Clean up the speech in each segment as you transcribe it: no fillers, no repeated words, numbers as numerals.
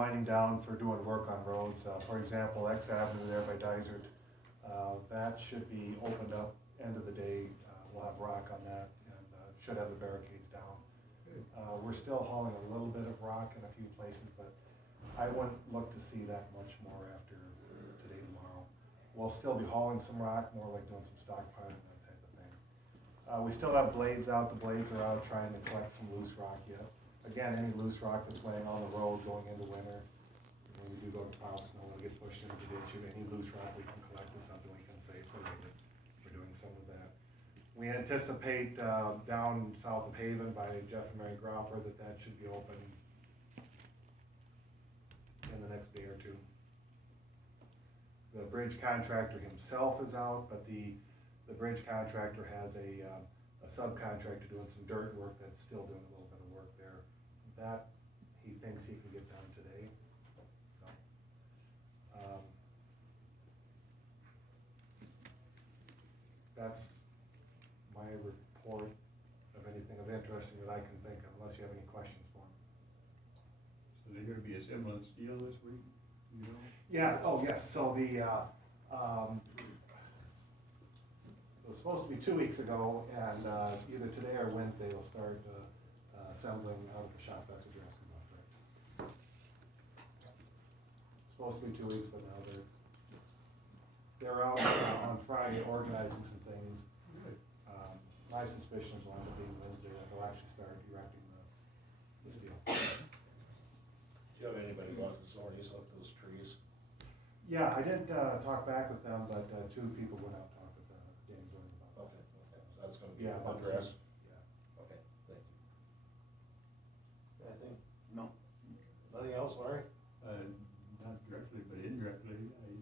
winding down for doing work on roads. For example, X Avenue there by Dysart, that should be opened up end of the day. We'll have rock on that and should have the barricades down. We're still hauling a little bit of rock in a few places, but I wouldn't look to see that much more after today, tomorrow. We'll still be hauling some rock, more like doing some stockpiling, that type of thing. We still have blades out. The blades are out trying to collect some loose rock yet. Again, any loose rock that's laying on the road going into winter, when we do go to plow snow, it gets pushed into the ditch. Any loose rock we can collect is something we can save for later. We're doing some of that. We anticipate down south of Haven by Jeff and Mary Gropper that should be open in the next day or two. The bridge contractor himself is out, but the bridge contractor has a subcontractor doing some dirt work that's still doing a little bit of work there. That he thinks he can get done today. So, that's my report of anything of interest that I can think of, unless you have any questions for me. So there's gonna be a similar deal this week, you know? Yeah, oh, yes, so it was supposed to be 2 weeks ago, and either today or Wednesday they'll start assembling out of the shop. That's what you're asking about, right? Supposed to be 2 weeks, but now they're out on Friday organizing some things. My suspicion is going to be Wednesday that they'll actually start erecting the steel. Do you have anybody go out to Zornies up those trees? Yeah, I didn't talk back with them, but 2 people went out and talked with Dan Zorn about Okay, okay, so that's gonna be Yeah, about the addressed. same. Yeah. Okay, thank you. Anything? No. Nothing else, Larry? Not directly, but indirectly, I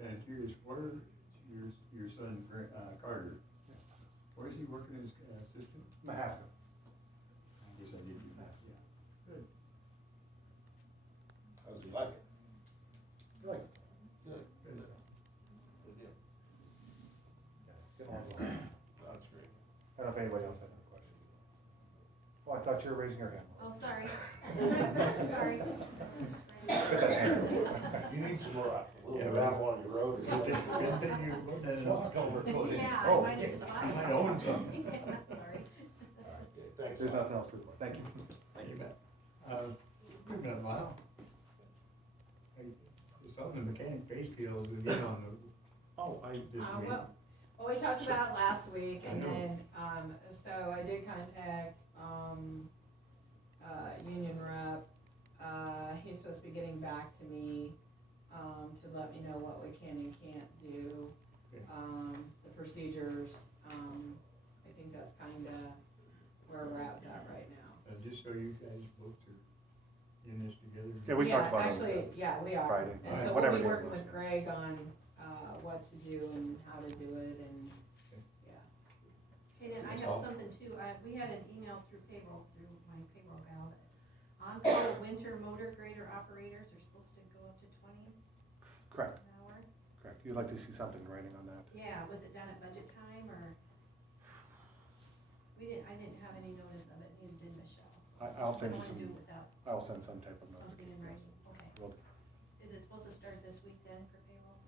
kinda curious, where your son Carter, where is he working as assistant? Mahaska. I guess I didn't do that, yeah. Good. How does he like it? Good. Good. Good. Good deal. Get along well. That's great. I don't know if anybody else had any questions. Oh, I thought you were raising your hand. Oh, sorry. Sorry. You need some rock, a Yeah, little right. gravel on your road. Good thing you put that in the culvert coating. Yeah, Oh, I might have thought. you might own something. Sorry. Okay, thanks. There's nothing else to report. Thank you. Thank you, Matt. We've got a while. Some of the mechanic pay scales again on the. Oh, I this week. Well, we talked Sure. about last week, and I know. then, so I did contact, union rep. He's supposed to be getting back to me, to let me know what we can and can't do. Okay. The procedures, I think that's kinda where we're at with that right now. Just so you guys both are in this together. Yeah, we talked about it on Actually, yeah, we are. Friday. And so Whatever we'll be day it working was. with Greg on, what to do and how to do it and, yeah. Okay, then I That's have all. something too, we had an email through payroll, through my payroll gal, that on-call winter motor grader operators are supposed to go up to 20 Correct, an hour. correct. You'd like to see something in writing on that? Yeah, was it done at budget time, or? I didn't have any notice of it, neither did Michelle. So I'll I send you don't wanna some- do it without I'll send some type of note. something in writing, okay. Will do. Is it supposed to start this week then for payroll?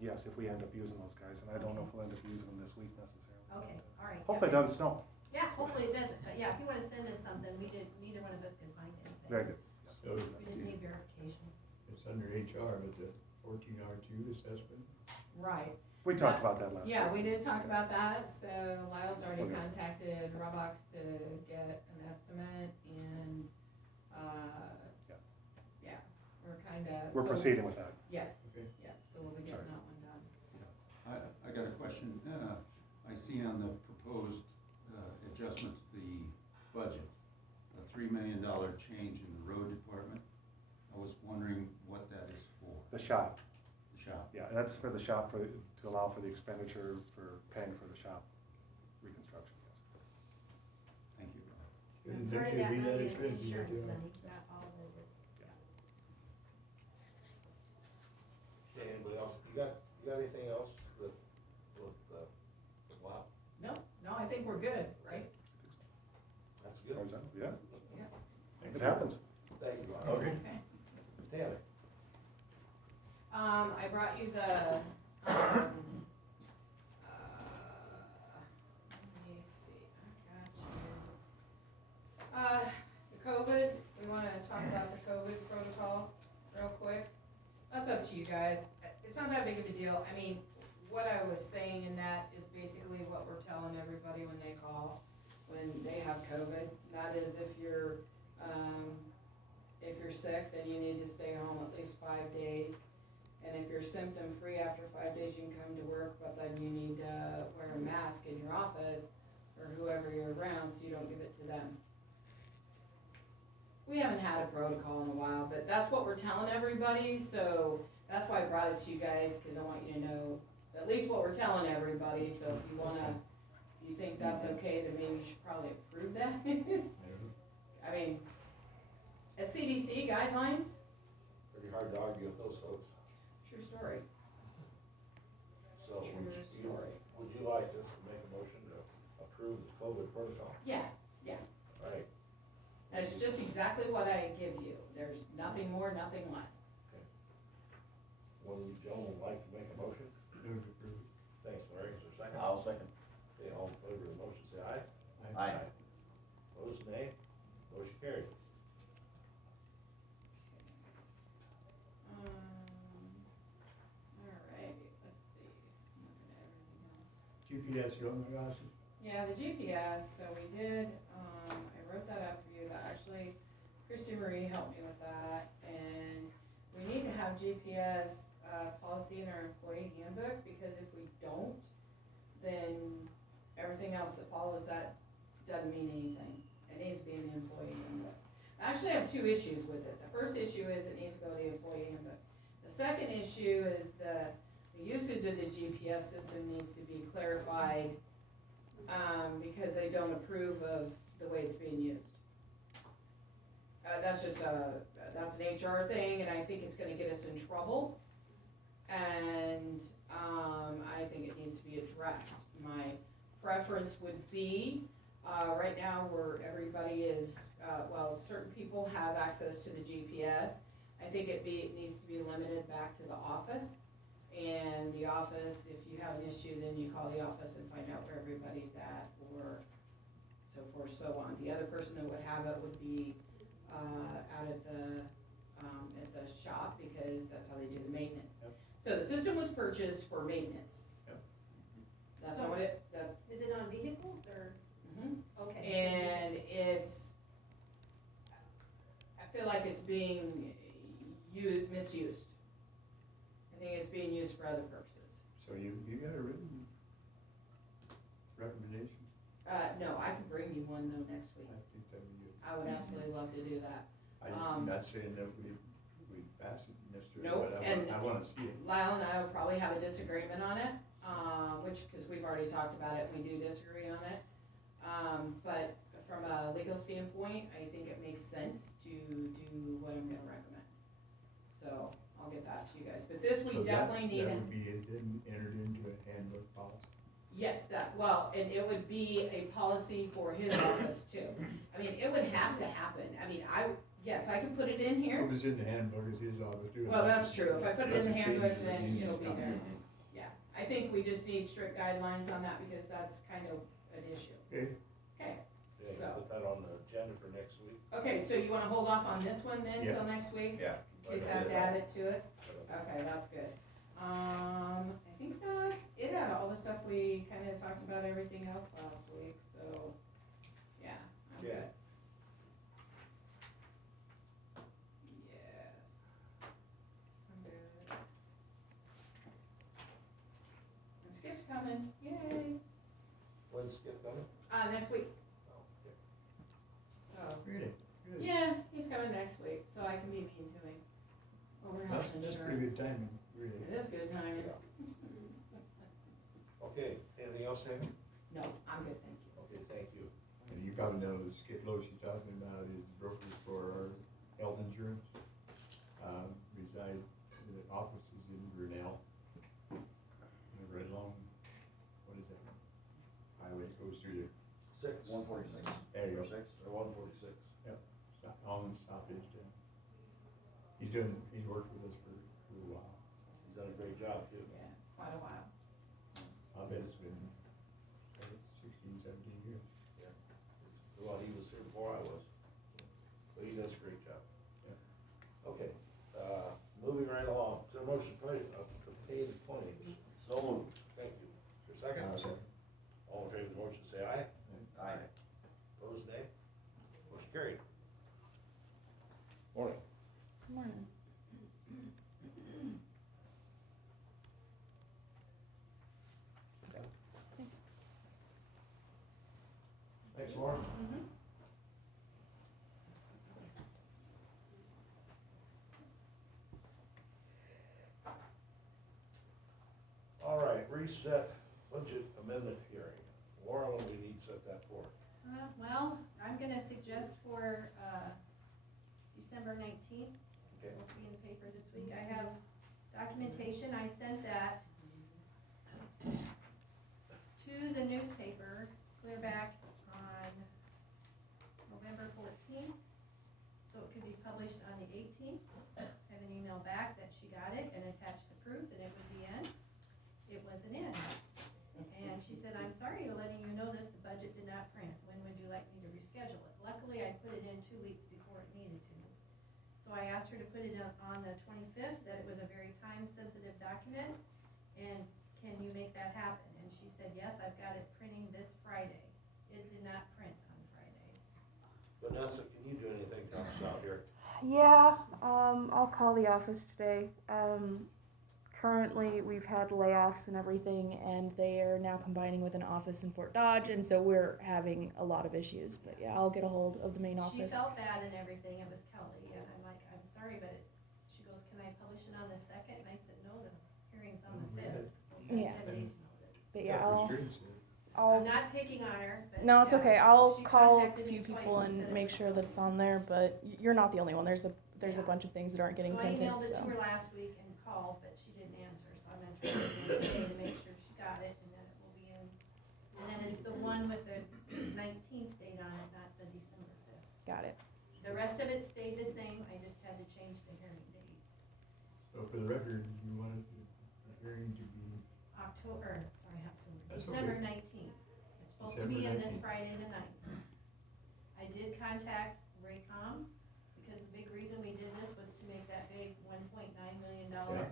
Yes, if we end up using those guys, and I don't know if we'll end up using them this week necessarily. Okay, all right. Hopefully it doesn't snow. Yeah, hopefully it does, yeah, if you wanna send us something, neither one of us can find anything. Very good. So We just need verification. it's under HR, but the 14R2 assessment. Right. We talked about that last week. Yeah, we did talk about that, so Lyle's already Okay. contacted Robox to get an estimate and, yeah, we're kinda. We're so- proceeding with that. Yes, Okay. yes, so we'll be getting Sorry. that one done. I got a question. I see on the proposed adjustment to the budget, a $3 million change in the road department. I was wondering what that is for, The shop, the shop. yeah, that's for the shop to allow for the expenditure for paying for the shop reconstruction, yes. Thank you. Didn't And think part of it'd that be that money is expensive, insurance yeah. money, not all of it is, yeah. Okay, anybody else? You got anything else with, wow, No, I think we're good, right? that's As good. far as I know, yeah, Yeah. it happens. Thank you, Ron. Okay. Okay. I brought you the, let me see, I got you. The COVID, we wanna talk about the COVID protocol real quick. That's up to you guys. It's not that big of a deal. I mean, what I was saying in that is basically what we're telling everybody when they call, when they have COVID. That is if you're sick, then you need to stay home at least 5 days. And if you're symptom-free after 5 days, you can come to work, but then you need to wear a mask in your office or whoever you're around so you don't give it to them. We haven't had a protocol in a while, but that's what we're telling everybody, so that's why I brought it to you guys, cause I want you to know at least what we're telling everybody, so if you think that's okay, then maybe you should probably approve that. I mean, it's CDC guidelines, Pretty hard to argue with those folks. true story. So True story. would you like us to make a motion to approve the COVID protocol? Yeah, All right, that's just exactly what I give you, there's nothing more, nothing less. one of you gentlemen would like to make a motion? Move to approve. Thanks, Larry, is there a second? I'll second. Okay, all in favor of the motion, say aye. Aye. Opposed, nay. Motion carried. Alright, let's see, I'm looking at everything else. GPS, you want my glasses? Yeah, the GPS, so we did, I wrote that up for you, that actually, Christy Marie helped me with that, and we need to have GPS, policy in our employee handbook, because if we don't, then everything else that follows that doesn't mean anything. It needs to be in the employee handbook. I actually have two issues with it. The first issue is it needs to go to the employee handbook. The second issue is the usage of the GPS system needs to be clarified, because I don't approve of the way it's being used. That's just that's an HR thing, and I think it's gonna get us in trouble. And, I think it needs to be addressed. My preference would be, right now where everybody is, certain people have access to the GPS. I think it needs to be limited back to the office. And the office, if you have an issue, then you call the office and find out where everybody's at, or so forth, so on. The other person that would have it would be, out at the shop, because that's how they do the maintenance. Yep. So the system was purchased for maintenance. Yep. That's not what that, Is it on vehicles or, mhm. okay. And I feel like it's being misused. I think it's being used for other purposes. So you got a written recommendation? No, I could bring you one though next week. I think that would be good. I would absolutely love to do that. I'm not saying that we pass it necessarily, Nope, but and- I wanna see it. Lyle and I will probably have a disagreement on it, cause we've already talked about it, we do disagree on it. But from a legal standpoint, I think it makes sense to do what I'm gonna recommend. So, I'll get that to you guys, but this we So definitely need. That would be then entered into a handbook policy. Yes, and it would be a policy for his office too. I mean, it would have to happen, I mean, yes, I could put it in here. What was in the handbook is his office doing. Well, that's true, if I put it in the Doesn't change handbook, it, then you it'll be need to there. copy it. Yeah, I think we just need strict guidelines on that, because that's kind of an issue. Okay, Okay, Yeah, So- put that on the agenda for next week. okay, so you wanna hold off on this one then, till Yeah. next week? Yeah. In case I have to add it to it? Okay, that's good. I think that's it out of all the stuff we kinda talked about, everything else last week, so, yeah, I'm Yeah. good. Yes. I'm good. And Skip's coming, yay, When's Skip coming? next week, Oh, okay. so, really, good. yeah, he's coming next week, so I can be mean to him. Over health That's insurance. pretty good timing, really. It is good timing. Yeah. Okay, anything else, Amy? No, I'm good, thank you. Okay, thank you. And you probably know that Skip Lowe she's talking about is broker for our health insurance. Reside, the office is in Grinnell. Right along, what is that? Highway that goes through there. 146. There you go. 6. Or 146. On South Edge town. He's worked with us for a while. great job too. Yeah, quite a while. I bet it's been 16, 17 years. Well, he was here before I was, so he does a great job. Okay, moving right along, is there a motion to pay the claims? So moved. Thank you. Is there a second? Second. All in favor of the motion, say aye. Aye. Opposed, nay? Motion carried. Morning. Morning. Thanks, Lauren. Mm-hmm. All right, reset budget amendment hearing. Laura, what do we need to set that for? Well, I'm gonna suggest for, December 19th. Okay. We'll see in the paper this week. I have documentation, I sent that to the newspaper, clear back on November 14th, so it could be published on the 18th. Have an email back that she got it and attached the proof, and it would be in. It wasn't in. And she said, I'm sorry to letting you know this, the budget did not print. When would you like me to reschedule it? Luckily, I put it in 2 weeks before it needed to. So I asked her to put it on the 25th, that it was a very time-sensitive document, and can you make that happen? And she said, yes, I've got it printing this Friday. It did not print on Friday. Vanessa, can you do anything to help us out here? Yeah, I'll call the office today. Currently, we've had layoffs and everything, and they are now combining with an office in Fort Dodge, and so we're having a lot of issues. But yeah, I'll get a hold of the main She office. felt bad and everything, it was Kelly, and I'm like, I'm sorry, but she goes, can I publish it on the 2nd? And I said, no, the hearing's on the 5th. It's supposed to be Yeah. 10 days notice. But yeah, I'll. I'm not picking on her, but. No, it's yeah, okay. I'll she call a contacted few me twice people and said make it- sure that it's on there. But you're not the only one. There's a Yeah. bunch of things that aren't getting So I printed. emailed it So to her last week and called, but she didn't answer, so I'm gonna try to do it today to make sure she got it, and then it will be in. And then it's the one with the 19th date on it, not the December 5th. got it. The rest of it stayed the same, I just had to change the hearing date. So for the record, you wanted the hearing to be, October, That's December okay. 19th. It's supposed to be December in this 19th. Friday the 9th. I did contact Raycom, because the big reason we did this was to make that big $1.9 million Yeah.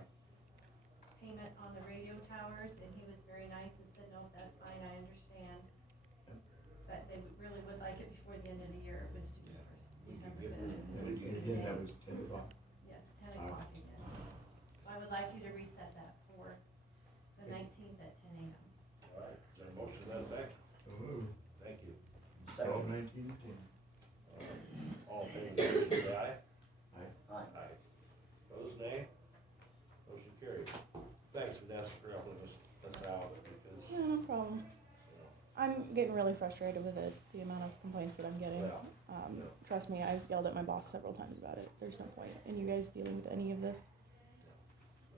payment on the radio towers, and he was very nice and said, no, that's fine, I understand. But they really would like it before the end of the year, it was due for We could December get 5th. the- and it was due and today. again, that was 10 o'clock. Yes, 10 o'clock again. So I would like you to reset that for the 19th at 10 a.m. All right, is there a motion to that effect? So moved. Thank you. 12, 19, 10. All in favor of the motion, say aye. Aye. Aye. Opposed, nay? Motion carried. Thanks, Vanessa, for helping us out, because, Yeah, no problem. you know, I'm getting really frustrated with it, the amount of complaints that I'm getting. Yeah. Trust me, I've yelled at my boss several times about it. There's no point in you guys dealing with any of this.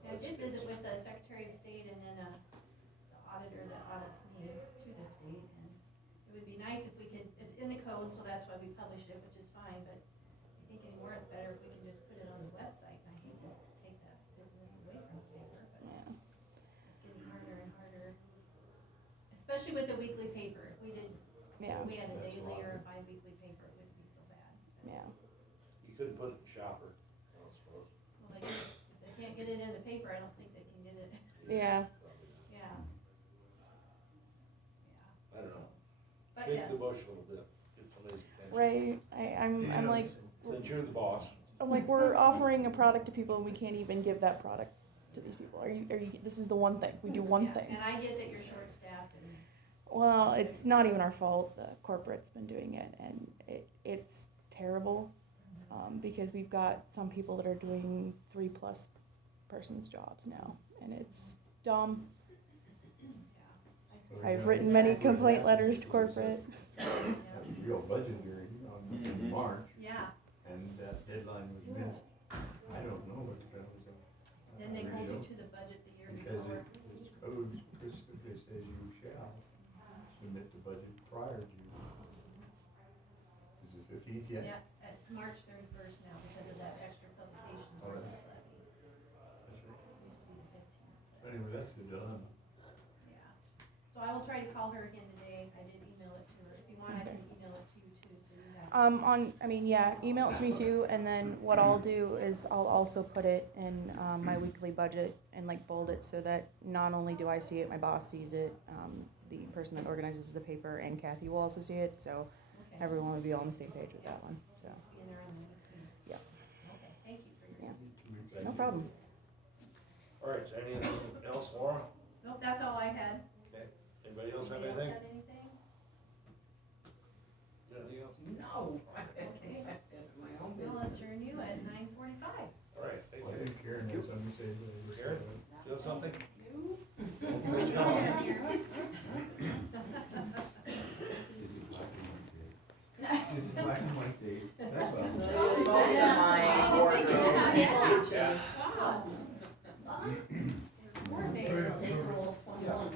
Yeah, I did visit with the Secretary of State and then, the auditor that audits me to the state, and it would be nice if we could, it's in the code, so that's why we publish it, which is fine, but I think anymore it's better if we can just put it on the website, and I hate to take that business away from paper, but Yeah. it's getting harder and harder. Especially with the weekly paper, if we did, Yeah. if we had a That's daily a lot. or a bi-weekly paper, it wouldn't be so bad. Yeah. you couldn't put it in shopper, I don't suppose. Well, they, if they can't get it in the paper, I don't think they can get it, Yeah. yeah. I don't know. But Shake yes. the bush a little bit, get somebody's attention. Right. I'm like, Since you're the boss, we're offering a product to people and we can't even give that product to these people. Are you, this is the one thing. We do one Yeah, thing. And I get that you're short-staffed and, Well, it's not even our fault. The corporate's been doing it, and it's terrible because we've got some people that are doing 3+ persons jobs now, and it's dumb. yeah. I've written many complaint letters to corporate. That was a real budget hearing in March, Yeah, and that deadline was missed. I don't know what that was. then they hold you to the budget the year Because before. it's code specifically says you shall submit the budget prior to. Is it 15th yet? Yeah, it's March 31st now because of that extra publication All for right. the levy. That's right. It used to be the 15th. that's the dilemma. Yeah. So I will try to call her again today. I did email it to her. If you want, I can email it to you too, so you have. Email it to me too, and then what I'll do is I'll also put it in, my weekly budget and like bold it so that not only do I see it, my boss sees it, the person that organizes the paper and Kathy will also see it, so Okay. everyone would be all on the same page with that one, so, Be in there on the 18th. Yeah. Okay, thank you for your Yeah. assistance. Thank no you. problem. All right, is there anything else, Laura? Nope, that's all I had. Okay, anybody else have Anybody anything? else have anything? Anything else? No. Okay. My own We'll business. adjourn you at 9:45. All right, thank I you. think Karen has something to say. but- Karen? You have something? You? Okay, Is it black and white date? Is it black and white date? That's what I'm. Most of my wardrobe. Wow. More days. April 21.